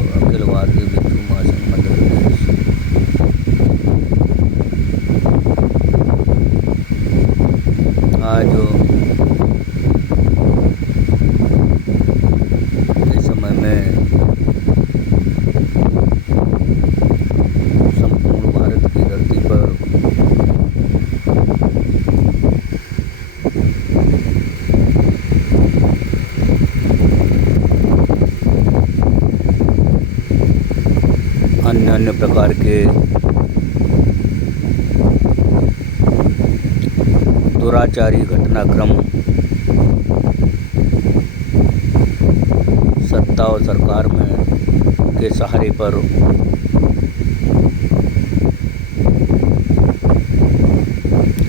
अखिल भारतीय भिक्षु महासंघ मध्य प्रदेश। आज इस समय में संपूर्ण भारत की धरती पर अन्य प्रकार के दुराचारी घटनाक्रम सत्ता और सरकार में के सहारे पर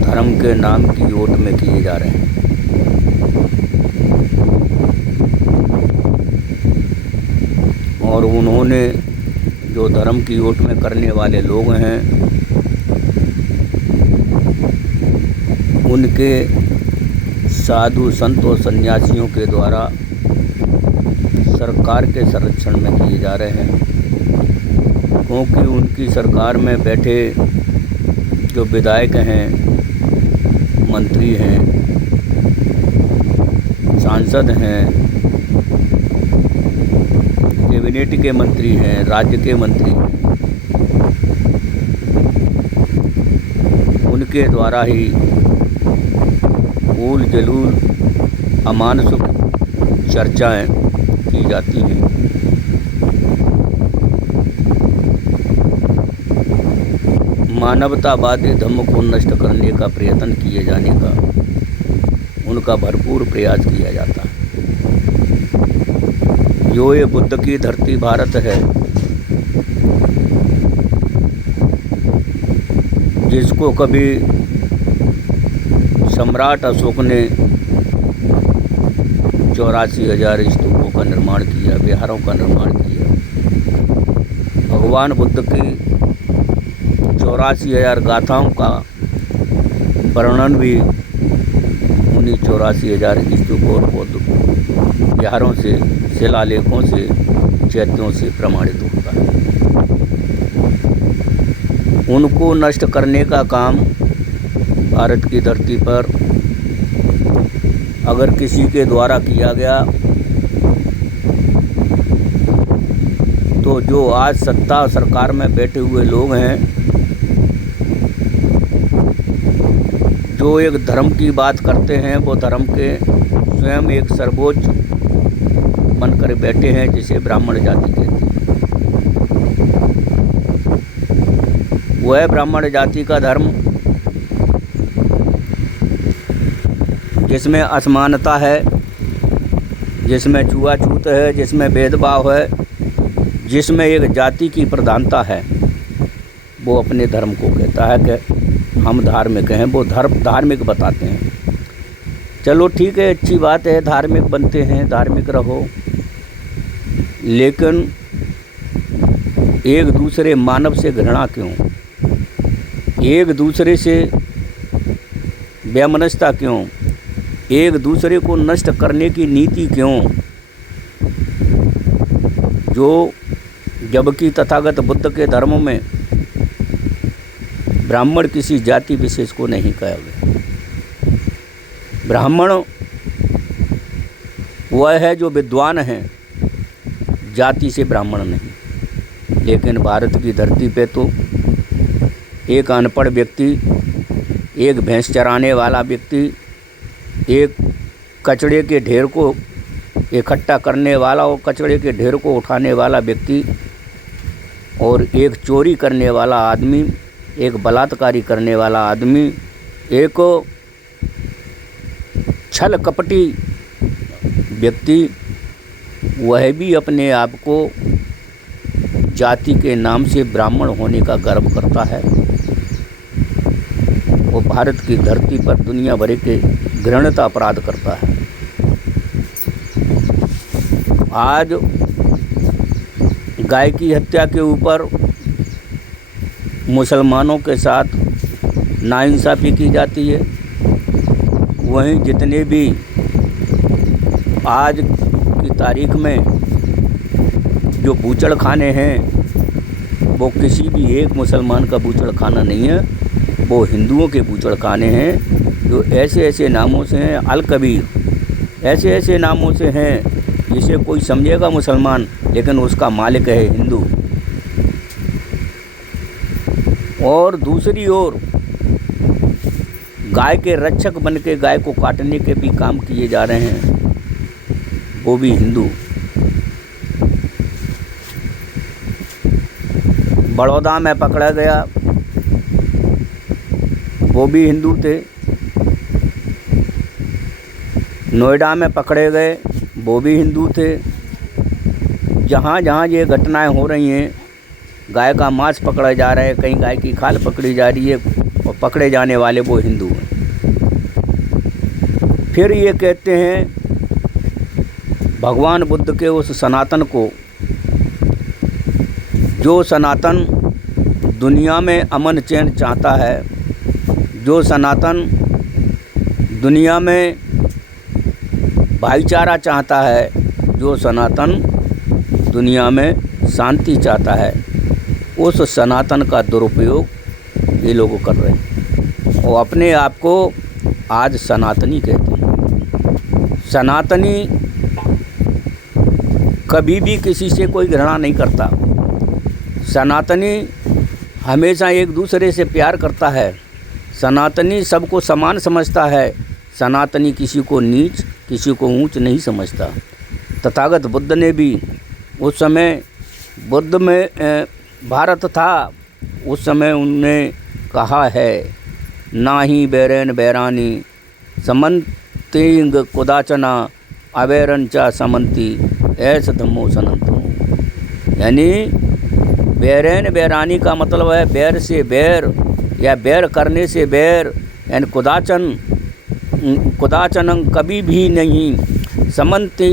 धर्म के नाम की ओट में किए जा रहे हैं। और उन्होंने जो धर्म की ओट में करने वाले लोग हैं उनके साधु संत और सन्यासियों के द्वारा सरकार के संरक्षण में किए जा रहे हैं, क्योंकि उनकी सरकार में बैठे जो विधायक हैं, मंत्री हैं, सांसद हैं, कैबिनेट के मंत्री हैं, राज्य के मंत्री हैं, उनके द्वारा ही ऊल जलूल अमानसुक चर्चाएं की जाती हैं। मानवतावादी धर्म को नष्ट करने का प्रयत्न किए जाने का उनका भरपूर प्रयास किया जाता है। जो ये बुद्ध की धरती भारत है, जिसको कभी सम्राट अशोक ने 84,000 स्तूपों का निर्माण किया, विहारों का निर्माण किया। भगवान बुद्ध की 84,000 गाथाओं का वर्णन भी उन्हीं 84,000 स्तूपों और विहारों से, शिलालेखों से, चैत्यों से प्रमाणित होता है। उनको नष्ट करने का काम भारत की धरती पर अगर किसी के द्वारा किया गया तो जो आज सत्ता सरकार में बैठे हुए लोग हैं, जो एक धर्म की बात करते हैं, वो धर्म के स्वयं एक सर्वोच्च बनकर बैठे हैं, जिसे ब्राह्मण जाति कहते हैं। वह ब्राह्मण जाति का धर्म जिसमें असमानता है, जिसमें छुआछूत है, जिसमें भेदभाव है, जिसमें एक जाति की प्रधानता है, वो अपने धर्म को कहता है कि हम धार्मिक हैं। वो धार्मिक बताते हैं। चलो ठीक है, अच्छी बात है, धार्मिक बनते हैं, धार्मिक रहो, लेकिन एक दूसरे मानव से घृणा क्यों? एक दूसरे से वैमनस्यता क्यों? एक दूसरे को नष्ट करने की नीति क्यों? जो जबकि तथागत बुद्ध के धर्म में ब्राह्मण किसी जाति विशेष को नहीं कहा गया। ब्राह्मण वह है जो विद्वान है, जाति से ब्राह्मण नहीं। लेकिन भारत की धरती पे तो एक अनपढ़ व्यक्ति, एक भैंस चराने वाला व्यक्ति, एक कचड़े के ढेर को इकट्ठा करने वाला और कचड़े के ढेर को उठाने वाला व्यक्ति, और एक चोरी करने वाला आदमी, एक बलात्कारी करने वाला आदमी, एक छल कपटी व्यक्ति, वह भी अपने आप को जाति के नाम से ब्राह्मण होने का गर्व करता है। वो भारत की धरती पर दुनिया भर के घृणित अपराध करता है। आज गाय की हत्या के ऊपर मुसलमानों के साथ नाइंसाफ़ी की जाती है, वहीं जितने भी आज की तारीख में जो बूचड़ खाने हैं वो किसी भी एक मुसलमान का बूचड़ खाना नहीं है, वो हिंदुओं के बूचड़ खाने हैं जो ऐसे ऐसे नामों से हैं। अल कबीर ऐसे ऐसे नामों से हैं जिसे कोई समझेगा मुसलमान, लेकिन उसका मालिक है हिंदू। और दूसरी ओर गाय के रक्षक बन के गाय को काटने के भी काम किए जा रहे हैं, वो भी हिंदू। बड़ौदा में पकड़ा गया, वो भी हिंदू थे। नोएडा में पकड़े गए, वो भी हिंदू थे। जहाँ जहाँ ये घटनाएं हो रही हैं, गाय का मांस पकड़ा जा रहा है, कहीं गाय की खाल पकड़ी जा रही है, और पकड़े जाने वाले वो हिंदू हैं। फिर ये कहते हैं भगवान बुद्ध के उस सनातन को, जो सनातन दुनिया में अमन चैन चाहता है, जो सनातन दुनिया में भाईचारा चाहता है, जो सनातन दुनिया में शांति चाहता है, उस सनातन का दुरुपयोग ये लोग कर रहे हैं और अपने आप को आज सनातनी कहते हैं। सनातनी कभी भी किसी से कोई घृणा नहीं करता। सनातनी हमेशा एक दूसरे से प्यार करता है। सनातनी सबको समान समझता है। सनातनी किसी को नीच, किसी को ऊंच नहीं समझता। तथागत बुद्ध ने भी उस समय, बुद्ध में भारत था, उस समय उनने कहा है, ना ही बैरन बैरानी समन्तिंग कुदाचना अवैरन चा समन्ति ऐस धम्मो सनंतो। यानी बैरन बैरानी का मतलब है बैर से बैर या बैर करने से बैर, यानी कुदाचन कभी भी नहीं, समन्ति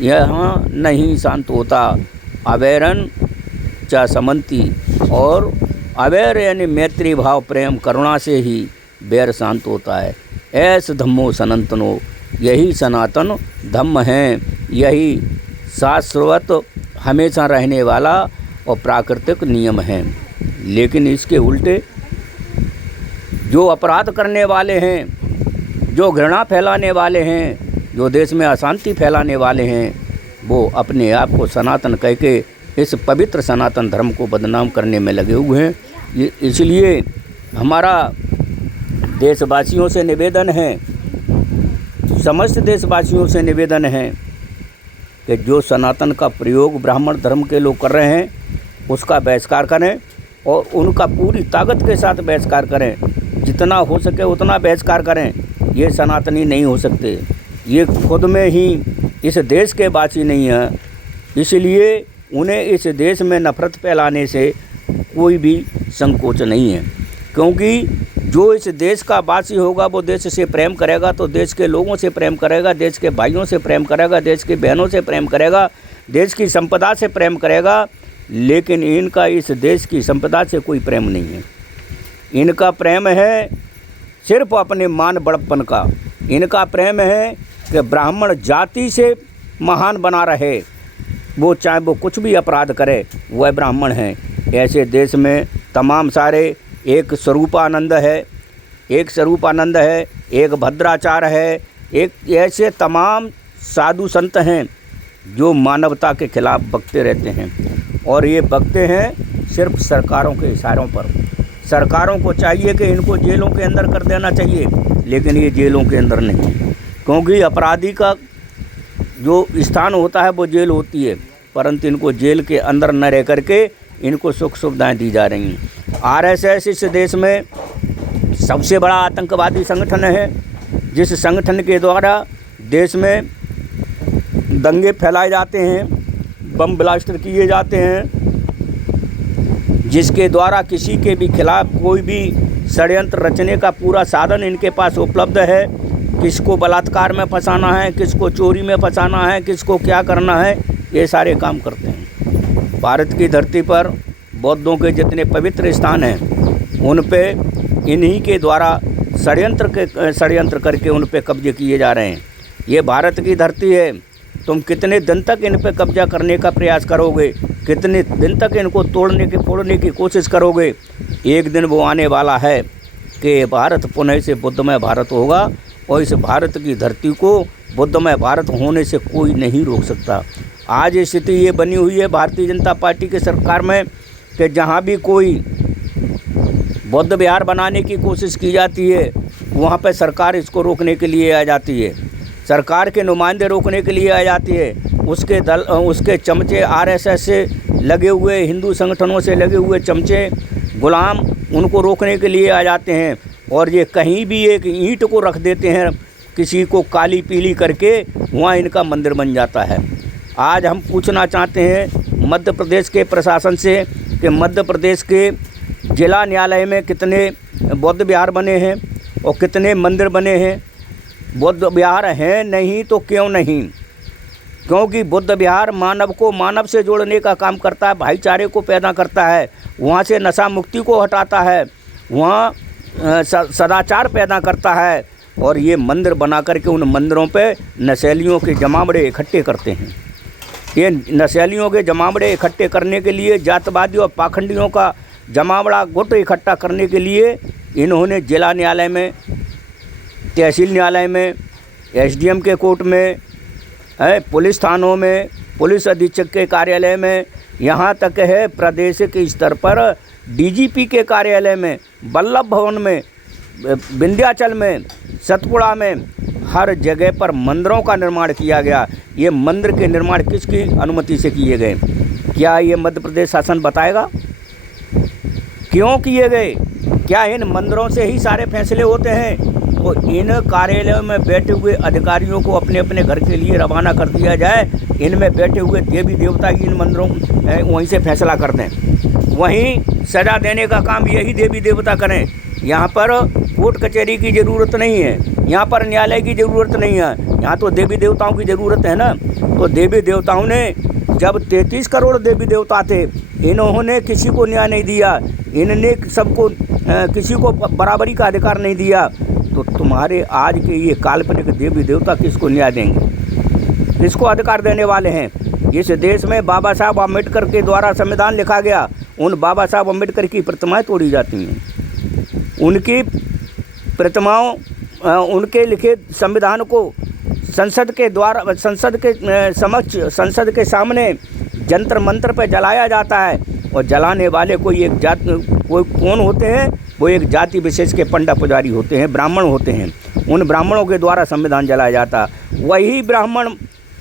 यहाँ नहीं शांत होता, अवैरन चा समन्ति, और अवैर यानी मैत्री भाव प्रेम करुणा से ही बैर शांत होता है। ऐस धम्मो सनातनो, यही सनातन धम्म है, यही शाश्वत हमेशा रहने वाला और प्राकृतिक नियम है। लेकिन इसके उल्टे जो अपराध करने वाले हैं, जो घृणा फैलाने वाले हैं, जो देश में अशांति फैलाने वाले हैं, वो अपने आप को सनातन कह के इस पवित्र सनातन धर्म को बदनाम करने में लगे हुए हैं। इसलिए हमारा देशवासियों से निवेदन है, समस्त देशवासियों से निवेदन है कि जो सनातन का प्रयोग ब्राह्मण धर्म के लोग कर रहे हैं उसका बहिष्कार करें और उनका पूरी ताकत के साथ बहिष्कार करें। जितना हो सके उतना बहिष्कार करें। ये सनातनी नहीं हो सकते, ये खुद में ही इस देश के वासी नहीं हैं, इसलिए उन्हें इस देश में नफरत फैलाने से कोई भी संकोच नहीं है। क्योंकि जो इस देश का वासी होगा वो देश से प्रेम करेगा, तो देश के लोगों से प्रेम करेगा, देश के भाइयों से प्रेम करेगा, देश की बहनों से प्रेम करेगा, देश की संपदा से प्रेम करेगा। लेकिन इनका इस देश की संपदा से कोई प्रेम नहीं है। इनका प्रेम है सिर्फ अपने मान बड़प्पन का। इनका प्रेम है कि ब्राह्मण जाति से महान बना रहे, वो चाहे वो कुछ भी अपराध करे, वह ब्राह्मण हैं। ऐसे देश में तमाम सारे, एक स्वरूपानंद है, एक स्वरूपानंद है, एक भद्राचार्य है, एक ऐसे तमाम साधु संत हैं जो मानवता के खिलाफ बकते रहते हैं। और ये बकते हैं सिर्फ सरकारों के इशारों पर। सरकारों को चाहिए कि इनको जेलों के अंदर कर देना चाहिए, लेकिन ये जेलों के अंदर नहीं, क्योंकि अपराधी का जो स्थान होता है वो जेल होती है, परंतु इनको जेल के अंदर न रह करके इनको सुख सुविधाएं दी जा रही हैं। आरएसएस इस देश में सबसे बड़ा आतंकवादी संगठन है, जिस संगठन के द्वारा देश में दंगे फैलाए जाते हैं, बम ब्लास्टर किए जाते हैं, जिसके द्वारा किसी के भी खिलाफ कोई भी षड्यंत्र रचने का पूरा साधन इनके पास उपलब्ध है। किसको बलात्कार में फंसाना है, किसको चोरी में फंसाना है, किसको क्या करना है, ये सारे काम करते हैं। भारत की धरती पर बौद्धों के जितने पवित्र स्थान हैं उन पे इन्हीं के द्वारा षड्यंत्र करके उन पे कब्जे किए जा रहे हैं। ये भारत की धरती है, तुम कितने दिन तक इन पर कब्जा करने का प्रयास करोगे, कितने दिन तक इनको फोड़ने की कोशिश करोगे। एक दिन वो आने वाला है कि भारत पुनः से बुद्धमय भारत होगा और इस भारत की धरती को बुद्धमय भारत होने से कोई नहीं रोक सकता। आज स्थिति ये बनी हुई है भारतीय जनता पार्टी की सरकार में कि जहाँ भी कोई बौद्ध विहार बनाने की कोशिश की जाती है वहाँ पर सरकार इसको रोकने के लिए आ जाती है, सरकार के नुमाइंदे रोकने के लिए आ जाती है। उसके चमचे आरएसएस से लगे हुए, हिंदू संगठनों से लगे हुए चमचे गुलाम उनको रोकने के लिए आ जाते हैं और ये कहीं भी एक ईंट को रख देते हैं किसी को काली पीली करके, वहाँ इनका मंदिर बन जाता है। आज हम पूछना चाहते हैं मध्य प्रदेश के प्रशासन से कि मध्य प्रदेश के जिला न्यायालय में कितने बौद्ध विहार बने हैं और कितने मंदिर बने हैं। बौद्ध विहार हैं नहीं तो क्यों नहीं? क्योंकि बुद्ध विहार मानव को मानव से जोड़ने का काम करता है, भाईचारे को पैदा करता है, वहाँ से नशा मुक्ति को हटाता है, वहाँ सदाचार पैदा करता है और ये मंदिर बना करके उन मंदिरों पे नशेलियों के जमावड़े इकट्ठे करते हैं। ये नशेलियों के जमावड़े इकट्ठे करने के लिए, जातवादियों और पाखंडियों का जमावड़ा गुट इकट्ठा करने के लिए इन्होंने जिला न्यायालय में, तहसील न्यायालय में, एसडीएम के कोर्ट में, पुलिस थानों में, पुलिस अधीक्षक के कार्यालय में, यहाँ तक है प्रदेश के स्तर पर डीजीपी के कार्यालय में, वल्लभ भवन में, विंध्याचल में, सतपुड़ा में, हर जगह पर मंदिरों का निर्माण किया गया। ये मंदिर के निर्माण किसकी अनुमति से किए गए? क्या ये मध्य प्रदेश शासन बताएगा क्यों किए गए? क्या इन मंदिरों से ही सारे फैसले होते हैं? तो इन कार्यालयों में बैठे हुए अधिकारियों को अपने अपने घर के लिए रवाना कर दिया जाए, इनमें बैठे हुए देवी देवता इन मंदिरों वहीं से फैसला कर दें, वहीं सजा देने का काम यही देवी देवता करें। यहाँ पर कोर्ट कचहरी की ज़रूरत नहीं है, यहाँ पर न्यायालय की ज़रूरत नहीं है, यहाँ तो देवी देवताओं की ज़रूरत है ना। तो देवी देवताओं ने, जब 33 करोड़ देवी देवता थे, इन्होंने किसी को न्याय नहीं दिया, इन्होंने सबको किसी को बराबरी का अधिकार नहीं दिया, तो तुम्हारे आज के ये काल्पनिक देवी देवता किसको न्याय देंगे? किसको अधिकार देने वाले हैं? इस देश में बाबा साहब अम्बेडकर के द्वारा संविधान लिखा गया, उन बाबा साहब अम्बेडकर की प्रतिमाएं तोड़ी जाती हैं, उनकी प्रतिमाओं, उनके लिखे संविधान को संसद के द्वारा, संसद के समक्ष, संसद के सामने जंतर मंतर पर जलाया जाता है और जलाने वाले कोई कौन होते हैं? वो एक जाति विशेष के पंडा पुजारी होते हैं, ब्राह्मण होते हैं। उन ब्राह्मणों के द्वारा संविधान जलाया जाता। वही ब्राह्मण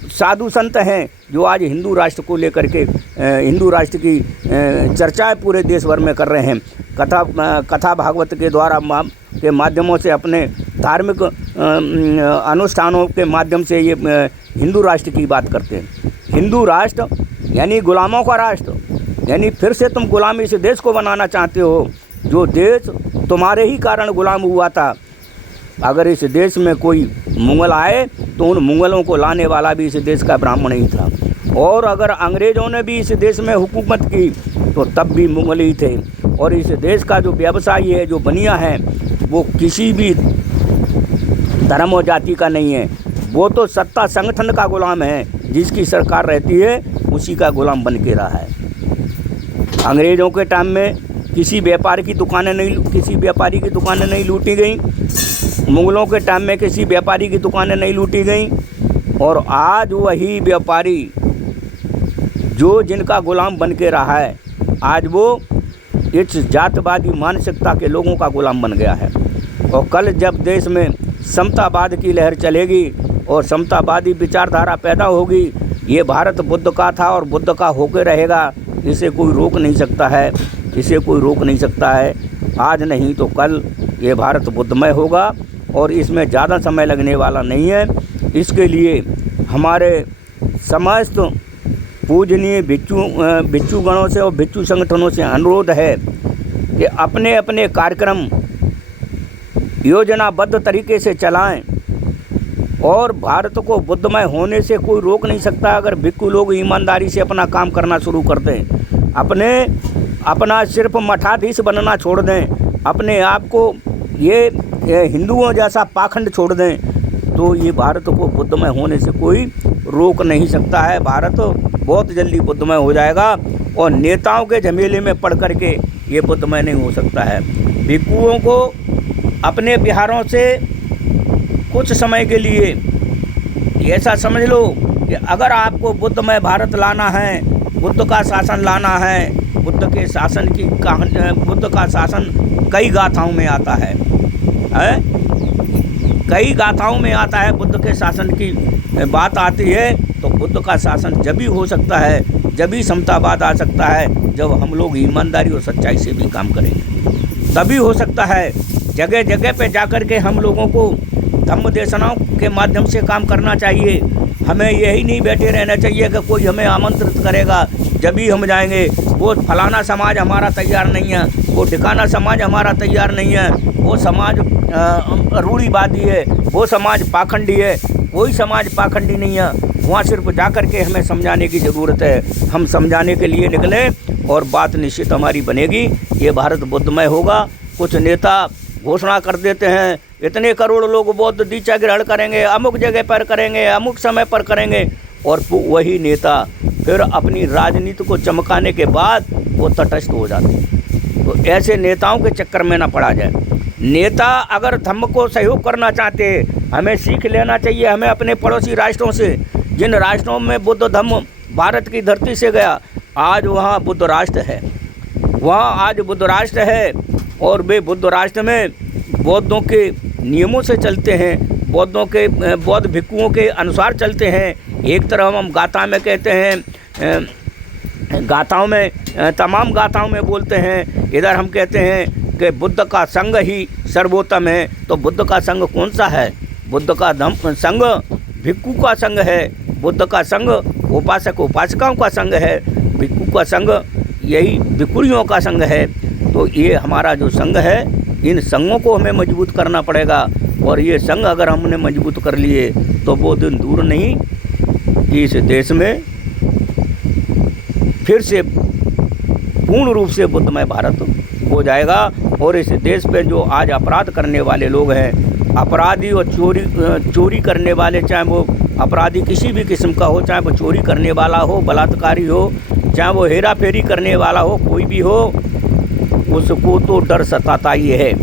साधु संत हैं जो आज हिंदू राष्ट्र को लेकर के, हिंदू राष्ट्र की चर्चाएं पूरे देश भर में कर रहे हैं। कथा भागवत के द्वारा के माध्यमों से, अपने धार्मिक अनुष्ठानों के माध्यम से ये हिंदू राष्ट्र की बात करते हैं। हिंदू राष्ट्र यानी गुलामों का राष्ट्र, यानी फिर से तुम गुलामी इस देश को बनाना चाहते हो, जो देश तुम्हारे ही कारण गुलाम हुआ था। अगर इस देश में कोई मुगल आए तो उन मुगलों को लाने वाला भी इस देश का ब्राह्मण ही था, और अगर अंग्रेज़ों ने भी इस देश में हुकूमत की तो तब भी मुगल ही थे। और इस देश का जो व्यवसायी है, जो बनिया है, वो किसी भी धर्म और जाति का नहीं है, वो तो सत्ता संगठन का गुलाम है। जिसकी सरकार रहती है उसी का गुलाम बन के रहा है। अंग्रेज़ों के टाइम में किसी व्यापारी की दुकानें नहीं लूटी गई, मुगलों के टाइम में किसी व्यापारी की दुकानें नहीं लूटी गई, और आज वही व्यापारी जो जिनका गुलाम बन के रहा है, आज वो इस जातवादी मानसिकता के लोगों का गुलाम बन गया है। और कल जब देश में समतावाद की लहर चलेगी और समतावादी विचारधारा पैदा होगी, ये भारत बुद्ध का था और बुद्ध का होकर रहेगा, इसे कोई रोक नहीं सकता है, इसे कोई रोक नहीं सकता है। आज नहीं तो कल ये भारत बुद्धमय होगा और इसमें ज़्यादा समय लगने वाला नहीं है। इसके लिए हमारे समस्त पूजनीय भिक्षु गणों से और भिक्षु संगठनों से अनुरोध है कि अपने अपने कार्यक्रम योजनाबद्ध तरीके से चलाएं, और भारत को बुद्धमय होने से कोई रोक नहीं सकता। अगर भिक्षु लोग ईमानदारी से अपना काम करना शुरू कर दें, अपना सिर्फ मठाधीश बनना छोड़ दें, अपने आप को ये हिंदुओं जैसा पाखंड छोड़ दें, तो ये भारत को बुद्धमय होने से कोई रोक नहीं सकता है। भारत बहुत जल्दी बुद्धमय हो जाएगा और नेताओं के झमेले में पड़ करके ये बुद्धमय नहीं हो सकता है। भिक्षुओं को अपने विहारों से कुछ समय के लिए ऐसा समझ लो कि अगर आपको बुद्धमय भारत लाना है, बुद्ध का शासन लाना है, बुद्ध के शासन की कहानी, बुद्ध का शासन कई गाथाओं में आता है, कई गाथाओं में आता है। बुद्ध के शासन की बात आती है तो बुद्ध का शासन जब भी हो सकता है, जब भी समतावाद आ सकता है, जब हम लोग ईमानदारी और सच्चाई से भी काम करेंगे तभी हो सकता है। जगह जगह पे जाकर के हम लोगों को धम्म देशनाओं के माध्यम से काम करना चाहिए। हमें यही नहीं बैठे रहना चाहिए कि कोई हमें आमंत्रित करेगा जब भी हम जाएंगे। वो फलाना समाज हमारा तैयार नहीं है, वो ठिकाना समाज हमारा तैयार नहीं है, वो समाज रूढ़िवादी है, वो समाज पाखंडी है। कोई समाज पाखंडी नहीं है। वहाँ सिर्फ जाकर के हमें समझाने की ज़रूरत है। हम समझाने के लिए निकले और बात निश्चित हमारी बनेगी। ये भारत बुद्धमय होगा। कुछ नेता घोषणा कर देते हैं इतने करोड़ लोग बौद्ध दीक्षा ग्रहण करेंगे, अमुक जगह पर करेंगे, अमुक समय पर करेंगे, और वही नेता फिर अपनी राजनीति को चमकाने के बाद वो तटस्थ हो जाते हैं। तो ऐसे नेताओं के चक्कर में ना पड़ा जाए। नेता अगर धम्म को सहयोग करना चाहते हैं, हमें सीख लेना चाहिए। हमें अपने पड़ोसी राष्ट्रों से, जिन राष्ट्रों में बुद्ध धम्म भारत की धरती से गया, आज वहाँ बुद्ध राष्ट्र है, वहाँ आज बुद्ध राष्ट्र है और वे बुद्ध राष्ट्र में बौद्धों के नियमों से चलते हैं, बौद्ध भिक्षुओं के अनुसार चलते हैं। एक तरफ हम गाथा में कहते हैं, गाथाओं में, तमाम गाथाओं में बोलते हैं, इधर हम कहते हैं कि बुद्ध का संग ही सर्वोत्तम है। तो बुद्ध का संग कौन सा है? बुद्ध का संग भिक्षु का संग है, बुद्ध का संग उपासक उपासिकाओं का संग है, भिक्षु का संग यही भिक्षुणियों का संग है। तो ये हमारा जो संघ है, इन संघों को हमें मजबूत करना पड़ेगा। और ये संघ अगर हमने मजबूत कर लिए तो वो दिन दूर नहीं कि इस देश में फिर से पूर्ण रूप से बुद्धमय भारत हो जाएगा। और इस देश पे जो आज अपराध करने वाले लोग हैं, अपराधी और चोरी करने वाले, चाहे वो अपराधी किसी भी किस्म का हो, चाहे वो चोरी करने वाला हो, बलात्कारी हो, चाहे वो हेरा फेरी करने वाला हो, कोई भी हो, उसको तो डर सताता ही है।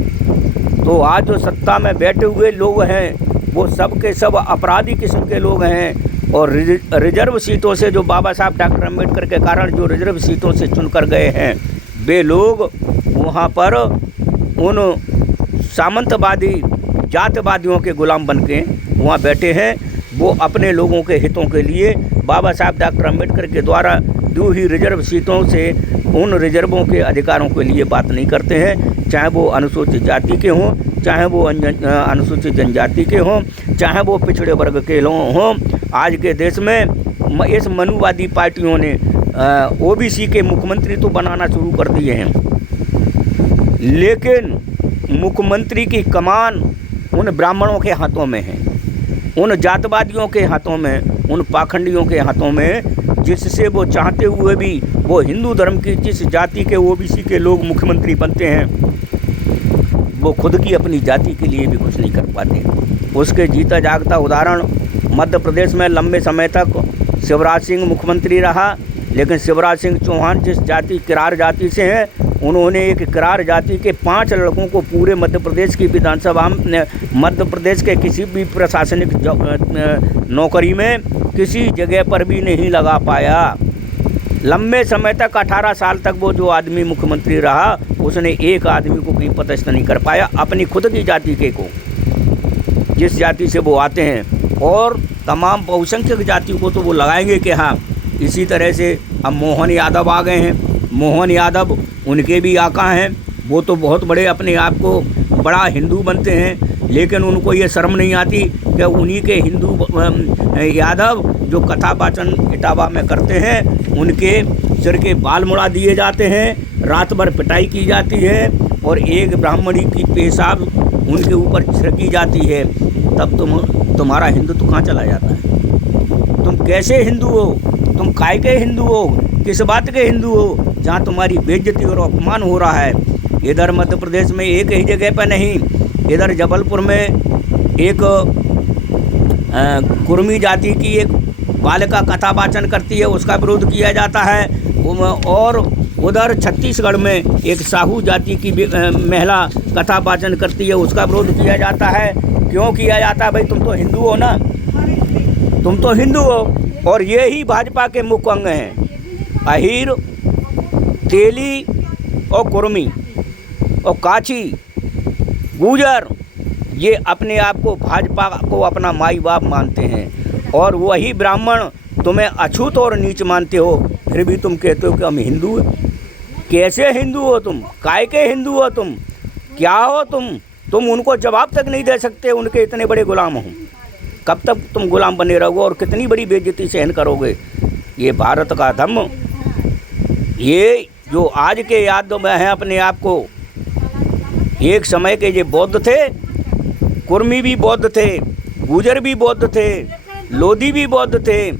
तो आज जो सत्ता में बैठे हुए लोग हैं वो सब के सब अपराधी किस्म के लोग हैं। और रिजर्व सीटों से जो बाबा साहब डॉक्टर अम्बेडकर के कारण जो रिजर्व सीटों से चुनकर गए हैं, वे लोग वहाँ पर उन सामंतवादी जातिवादियों के गुलाम बन के वहाँ बैठे हैं। वो अपने लोगों के हितों के लिए बाबा साहब डॉक्टर अम्बेडकर के द्वारा जो ही रिजर्व सीटों से उन रिजर्वों के अधिकारों के लिए बात नहीं करते हैं। चाहे वो अनुसूचित जाति के हों, चाहे वो अनुसूचित जनजाति के हों, चाहे वो पिछड़े वर्ग के लोग हों। आज के देश में इस मनुवादी पार्टियों ने ओबीसी के मुख्यमंत्री तो बनाना शुरू कर दिए हैं, लेकिन मुख्यमंत्री की कमान उन ब्राह्मणों के हाथों में है, उन जातवादियों के हाथों में, उन पाखंडियों के हाथों में, जिससे वो चाहते हुए भी वो हिंदू धर्म की जिस जाति के ओबीसी के लोग मुख्यमंत्री बनते हैं, वो खुद की अपनी जाति के लिए भी कुछ नहीं कर पाते। उसके जीता जागता उदाहरण मध्य प्रदेश में लंबे समय तक शिवराज सिंह मुख्यमंत्री रहा, लेकिन शिवराज सिंह चौहान जिस जाति किरार जाति से हैं, उन्होंने एक किरार जाति के 5 लड़कों को पूरे मध्य प्रदेश की विधानसभा में, मध्य प्रदेश के किसी भी प्रशासनिक नौकरी में किसी जगह पर भी नहीं लगा पाया। लंबे समय तक 18 साल तक वो जो आदमी मुख्यमंत्री रहा, उसने एक आदमी को भी पदस्थ नहीं कर पाया, अपनी खुद की जाति के को, जिस जाति से वो आते हैं। और तमाम बहुसंख्यक जातियों को तो वो लगाएंगे कि हाँ। इसी तरह से अब मोहन यादव आ गए हैं। मोहन यादव उनके भी आका हैं, वो तो बहुत बड़े अपने आप को बड़ा हिंदू बनते हैं, लेकिन उनको ये शर्म नहीं आती कि उन्हीं के हिंदू यादव जो कथा वाचन इटावा में करते हैं, उनके सिर के बाल मुड़ा दिए जाते हैं, रात भर पिटाई की जाती है और एक ब्राह्मणी की पेशाब उनके ऊपर छिड़की जाती है। तब तुम्हारा हिंदुत्व कहाँ चला जाता है? तुम कैसे हिंदू हो? तुम काय के हिंदू हो? किस बात के हिंदू हो जहाँ तुम्हारी बेइज्जती और अपमान हो रहा है? इधर मध्य प्रदेश में एक ही जगह पर नहीं, इधर जबलपुर में एक कुर्मी जाति की एक बालिका कथा वाचन करती है, उसका विरोध किया जाता है। और उधर छत्तीसगढ़ में एक साहू जाति की महिला कथा वाचन करती है, उसका विरोध किया जाता है। क्यों किया जाता है? भाई तुम तो हिंदू हो ना, तुम तो हिंदू हो। और ये ही भाजपा के मुख्य अंग हैं, अहीर, तेली और कुर्मी और काची, गुजर, ये अपने आप को भाजपा को अपना माई बाप मानते हैं। और वही ब्राह्मण तुम्हें अछूत और नीच मानते हो, फिर भी तुम कहते हो कि हम हिंदू हैं। कैसे हिंदू हो तुम? काय के हिंदू हो तुम? क्या हो तुम उनको जवाब तक नहीं दे सकते, उनके इतने बड़े गुलाम हो। कब तक तुम गुलाम बने रहोगे और कितनी बड़ी बेइज्जती सहन करोगे? ये भारत का धर्म, ये जो आज के याद में हैं अपने आप को, एक समय के ये बौद्ध थे, कुर्मी भी बौद्ध थे, गुजर भी बौद्ध थे, लोधी भी बौद्ध थे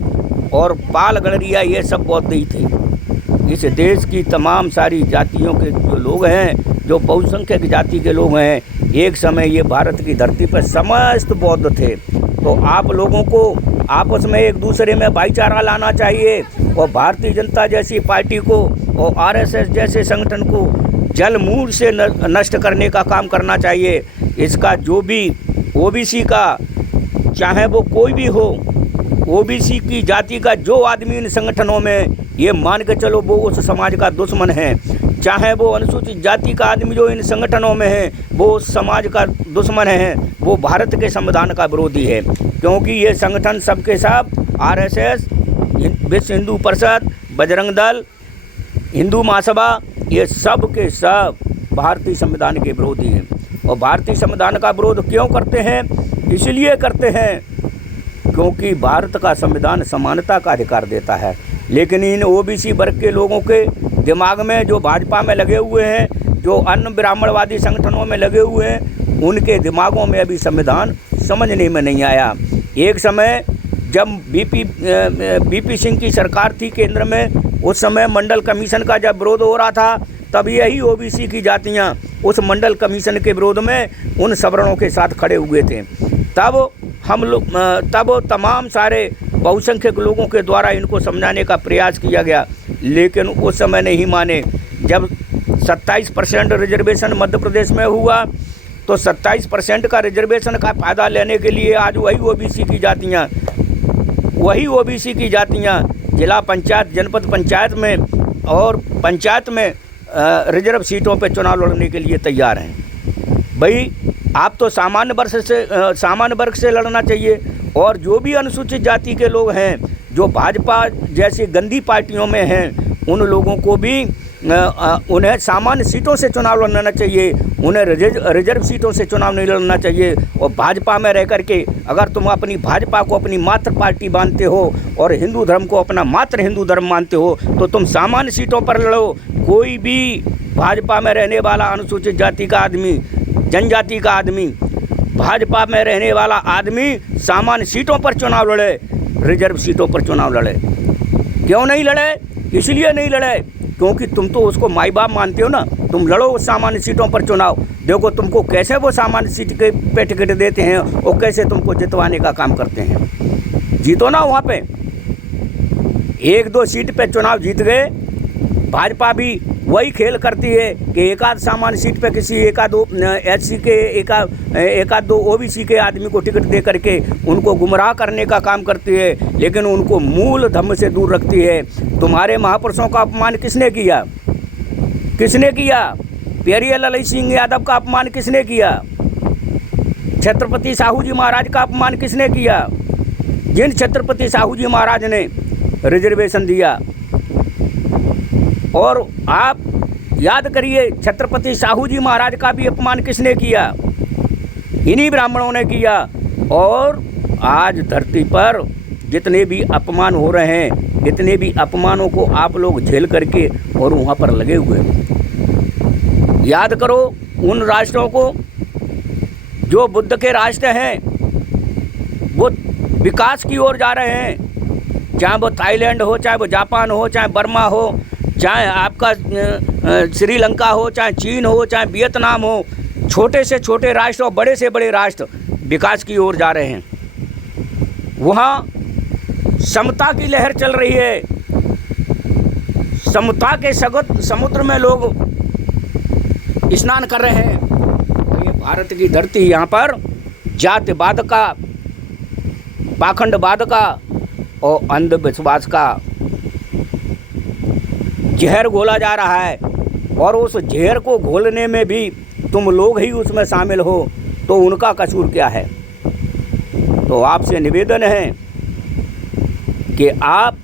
और पाल गडरिया, ये सब बौद्ध ही थे। इस देश की तमाम सारी जातियों के जो लोग हैं, जो बहुसंख्यक जाति के लोग हैं, एक समय ये भारत की धरती पर समस्त बौद्ध थे। तो आप लोगों को आपस में एक दूसरे में भाईचारा लाना चाहिए और भारतीय जनता जैसी पार्टी को और आरएसएस जैसे संगठन को जल मूल से नष्ट करने का काम करना चाहिए। इसका जो भी ओबीसी का, चाहे वो कोई भी हो, ओबीसी की जाति का जो आदमी इन संगठनों में, ये मान के चलो वो उस समाज का दुश्मन है। चाहे वो अनुसूचित जाति का आदमी जो इन संगठनों में है, वो उस समाज का दुश्मन है, वो भारत के संविधान का विरोधी है। क्योंकि ये संगठन सबके सब आरएसएस, विश्व हिंदू परिषद, बजरंग दल, हिंदू महासभा, ये सब के सब भारतीय संविधान के विरोधी हैं। और भारतीय संविधान का विरोध क्यों करते हैं? इसलिए करते हैं क्योंकि भारत का संविधान समानता का अधिकार देता है। लेकिन इन ओबीसी वर्ग के लोगों के दिमाग में, जो भाजपा में लगे हुए हैं, जो अन्य ब्राह्मणवादी संगठनों में लगे हुए हैं, उनके दिमागों में अभी संविधान समझने में नहीं आया। एक समय जब बीपी सिंह की सरकार थी केंद्र में, उस समय मंडल कमीशन का जब विरोध हो रहा था, तब यही ओबीसी की जातियां उस मंडल कमीशन के विरोध में उन सवर्णों के साथ खड़े हुए थे। तब तमाम सारे बहुसंख्यक लोगों के द्वारा इनको समझाने का प्रयास किया गया, लेकिन उस समय नहीं माने। जब 27% रिजर्वेशन मध्य प्रदेश में हुआ, तो 27% का रिजर्वेशन का फ़ायदा लेने के लिए आज वही ओबीसी की जातियाँ जिला पंचायत, जनपद पंचायत में और पंचायत में रिजर्व सीटों पर चुनाव लड़ने के लिए तैयार हैं। भाई आप तो सामान्य वर्ग से लड़ना चाहिए। और जो भी अनुसूचित जाति के लोग हैं, जो भाजपा जैसी गंदी पार्टियों में हैं, उन लोगों को भी उन्हें सामान्य सीटों से चुनाव लड़ना चाहिए, उन्हें रिजर्व सीटों से चुनाव नहीं लड़ना चाहिए। और भाजपा में रह करके अगर तुम अपनी भाजपा को अपनी मात्र पार्टी मानते हो और हिंदू धर्म को अपना मात्र हिंदू धर्म मानते हो, तो तुम सामान्य सीटों पर लड़ो। कोई भी भाजपा में रहने वाला अनुसूचित जाति का आदमी, जनजाति का आदमी, भाजपा में रहने वाला आदमी सामान्य सीटों पर चुनाव लड़े, रिजर्व सीटों पर चुनाव लड़े। क्यों नहीं लड़े? इसलिए नहीं लड़े क्योंकि तुम तो उसको माई बाप मानते हो ना। तुम लड़ो सामान्य सीटों पर चुनाव, देखो तुमको कैसे वो सामान्य सीट के पे टिकट देते हैं और कैसे तुमको जितवाने का काम करते हैं। जीतो ना वहाँ पे, 1-2 सीट पे चुनाव जीत गए। भाजपा भी वही खेल करती है कि एकाध सामान्य सीट पे किसी एकाध एससी के एकाध दो ओबीसी के आदमी को टिकट दे करके उनको गुमराह करने का काम करती है, लेकिन उनको मूल धर्म से दूर रखती है। तुम्हारे महापुरुषों का अपमान किसने किया? किसने किया? प्यारी लाल सिंह यादव का अपमान किसने किया? छत्रपति साहू जी महाराज का अपमान किसने किया? जिन छत्रपति साहू जी महाराज ने रिजर्वेशन दिया। और आप याद करिए, छत्रपति साहू जी महाराज का भी अपमान किसने किया? इन्हीं ब्राह्मणों ने किया। और आज धरती पर जितने भी अपमान हो रहे हैं, इतने भी अपमानों को आप लोग झेल करके और वहाँ पर लगे हुए हैं। याद करो उन राष्ट्रों को जो बुद्ध के राष्ट्र हैं, वो विकास की ओर जा रहे हैं। चाहे वो थाईलैंड हो, चाहे वो जापान हो, चाहे बर्मा हो, चाहे आपका श्रीलंका हो, चाहे चीन हो, चाहे वियतनाम हो, छोटे से छोटे राष्ट्र और बड़े से बड़े राष्ट्र विकास की ओर जा रहे हैं। वहाँ समता की लहर चल रही है। समता के समुद्र में लोग स्नान कर रहे हैं। तो ये भारत की धरती, यहाँ पर जातिवाद का, पाखंडवाद का और अंधविश्वास का जहर घोला जा रहा है। और उस जहर को घोलने में भी तुम लोग ही उसमें शामिल हो, तो उनका कसूर क्या है? तो आपसे निवेदन है कि आप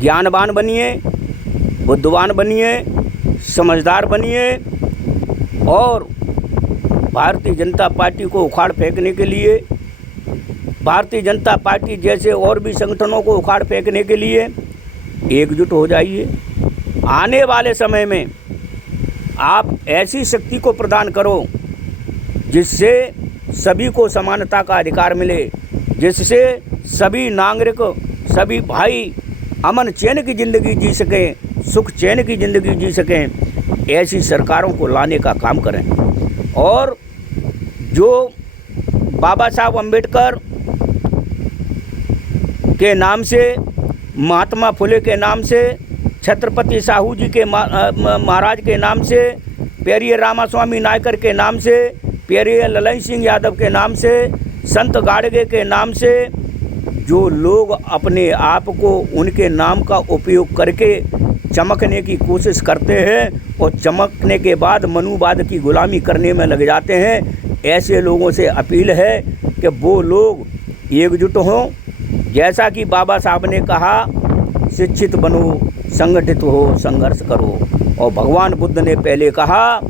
ज्ञानवान बनिए, बुद्धिमान बनिए, समझदार बनिए और भारतीय जनता पार्टी को उखाड़ फेंकने के लिए, भारतीय जनता पार्टी जैसे और भी संगठनों को उखाड़ फेंकने के लिए एकजुट हो जाइए। आने वाले समय में आप ऐसी शक्ति को प्रदान करो जिससे सभी को समानता का अधिकार मिले, जिससे सभी नागरिक, सभी भाई अमन चैन की ज़िंदगी जी सकें, सुख चैन की ज़िंदगी जी सकें। ऐसी सरकारों को लाने का काम करें। और जो बाबा साहब अम्बेडकर के नाम से, महात्मा फुले के नाम से, छत्रपति साहू जी के महाराज के नाम से, पेरिये रामास्वामी नायकर के नाम से, पेरिये ललन सिंह यादव के नाम से, संत गाड़गे के नाम से जो लोग अपने आप को उनके नाम का उपयोग करके चमकने की कोशिश करते हैं और चमकने के बाद मनुवाद की गुलामी करने में लग जाते हैं, ऐसे लोगों से अपील है कि वो लोग एकजुट हों। जैसा कि बाबा साहब ने कहा, शिक्षित बनो, संगठित हो, संघर्ष करो। और भगवान बुद्ध ने पहले कहा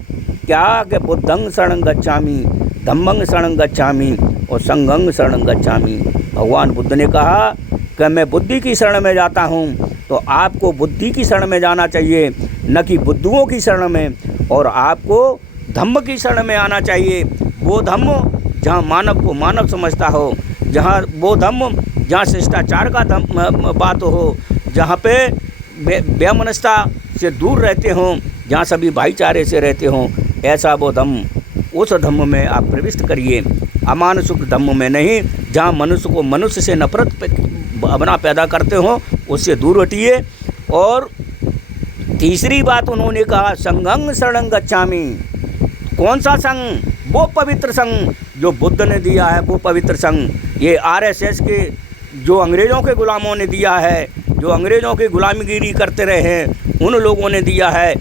क्या कि बुद्धं शरणं गच्छामि, धम्मं शरणं गच्छामि और संघं शरणं गच्छामि। भगवान बुद्ध ने कहा कि मैं बुद्धि की शरण में जाता हूँ, तो आपको बुद्धि की शरण में जाना चाहिए, न कि बुद्धुओं की शरण में। और आपको धम्म की शरण में आना चाहिए, वो धम्म जहाँ मानव को मानव समझता हो, जहाँ वो धम्म जहाँ शिष्टाचार का बात हो, जहाँ पे बेमनस्ता से दूर रहते हों, जहाँ सभी भाईचारे से रहते हों, ऐसा वो धम्म, उस धम्म में आप प्रविष्ट करिए। अमानुषिक धम्म में नहीं, जहाँ मनुष्य को मनुष्य से नफरत भावना पैदा करते हो, उससे दूर हटिए। और तीसरी बात उन्होंने कहा, संघं शरणं गच्छामि। कौन सा संघ? वो पवित्र संघ जो बुद्ध ने दिया है, वो पवित्र संघ। ये आरएसएस के जो अंग्रेज़ों के गुलामों ने दिया है, जो अंग्रेज़ों की गुलामगिरी करते रहे हैं, उन लोगों ने दिया है,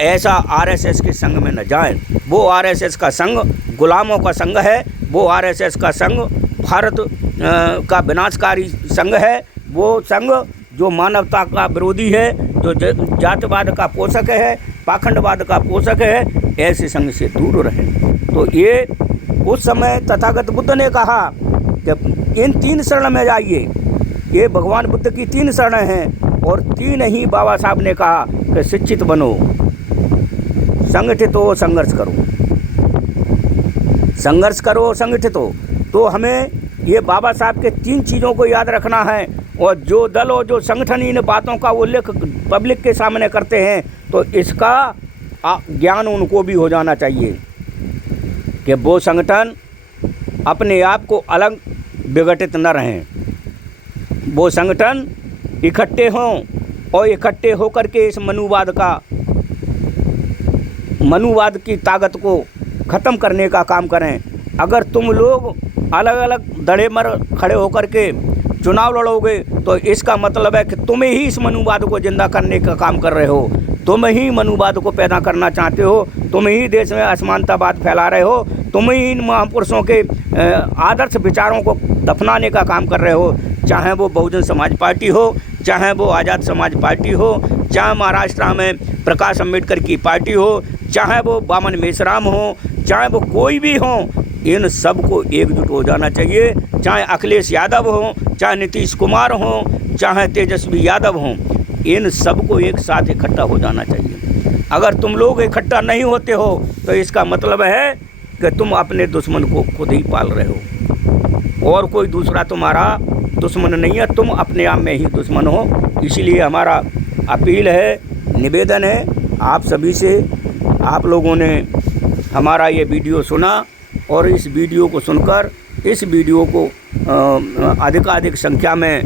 ऐसा आरएसएस के संघ में न जाएं। वो आरएसएस का संघ गुलामों का संघ है, वो आरएसएस का संघ भारत का विनाशकारी संघ है, वो संघ जो मानवता का विरोधी है, जो जातिवाद का पोषक है, पाखंडवाद का पोषक है, ऐसे संघ से दूर रहें। तो ये उस समय तथागत बुद्ध ने कहा कि इन 3 शरण में जाइए। ये भगवान बुद्ध की 3 शरण हैं और 3 ही बाबा साहब ने कहा कि शिक्षित बनो, संगठित हो, संघर्ष करो, संघर्ष करो, संगठित हो। तो हमें ये बाबा साहब के 3 चीज़ों को याद रखना है। और जो दल और जो संगठन इन बातों का उल्लेख पब्लिक के सामने करते हैं, तो इसका ज्ञान उनको भी हो जाना चाहिए कि वो संगठन अपने आप को अलग विघटित न रहें, वो संगठन इकट्ठे हों और इकट्ठे होकर के इस मनुवाद की ताकत को ख़त्म करने का काम करें। अगर तुम लोग अलग अलग धड़े मर खड़े होकर के चुनाव लड़ोगे, तो इसका मतलब है कि तुम ही इस मनुवाद को जिंदा करने का काम कर रहे हो, तुम ही मनुवाद को पैदा करना चाहते हो, तुम ही देश में असमानतावाद फैला रहे हो, तुम ही इन महापुरुषों के आदर्श विचारों को दफनाने का काम कर रहे हो। चाहे वो बहुजन समाज पार्टी हो, चाहे वो आज़ाद समाज पार्टी हो, चाहे महाराष्ट्र में प्रकाश अम्बेडकर की पार्टी हो, चाहे वो वामन मेश्राम हो, चाहे वो कोई भी हो, इन सब को एकजुट हो जाना चाहिए। चाहे अखिलेश यादव हो, चाहे नीतीश कुमार हो, चाहे तेजस्वी यादव हों, इन सब को एक साथ इकट्ठा हो जाना चाहिए। अगर तुम लोग इकट्ठा नहीं होते हो, तो इसका मतलब है कि तुम अपने दुश्मन को खुद ही पाल रहे हो और कोई दूसरा तुम्हारा दुश्मन नहीं है, तुम अपने आप में ही दुश्मन हो। इसलिए हमारा अपील है, निवेदन है आप सभी से, आप लोगों ने हमारा ये वीडियो सुना और इस वीडियो को सुनकर इस वीडियो को अधिकाधिक संख्या में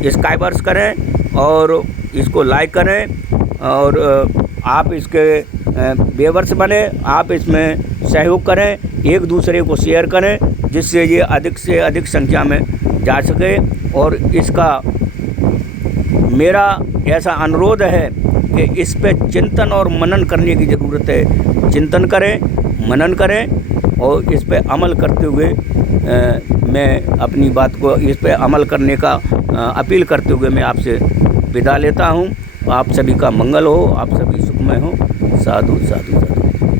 सब्सक्राइबर्स करें और इसको लाइक करें और आप इसके व्यूअर्स बने, आप इसमें सहयोग करें, एक दूसरे को शेयर करें जिससे ये अधिक से अधिक संख्या में जा सके। और इसका मेरा ऐसा अनुरोध है कि इस पे चिंतन और मनन करने की ज़रूरत है। चिंतन करें, मनन करें और इस पे अमल करते हुए मैं अपनी बात को इस पे अमल करने का अपील करते हुए मैं आपसे विदा लेता हूँ। आप सभी का मंगल हो, आप सभी सुखमय हो। साधु साधु साधु।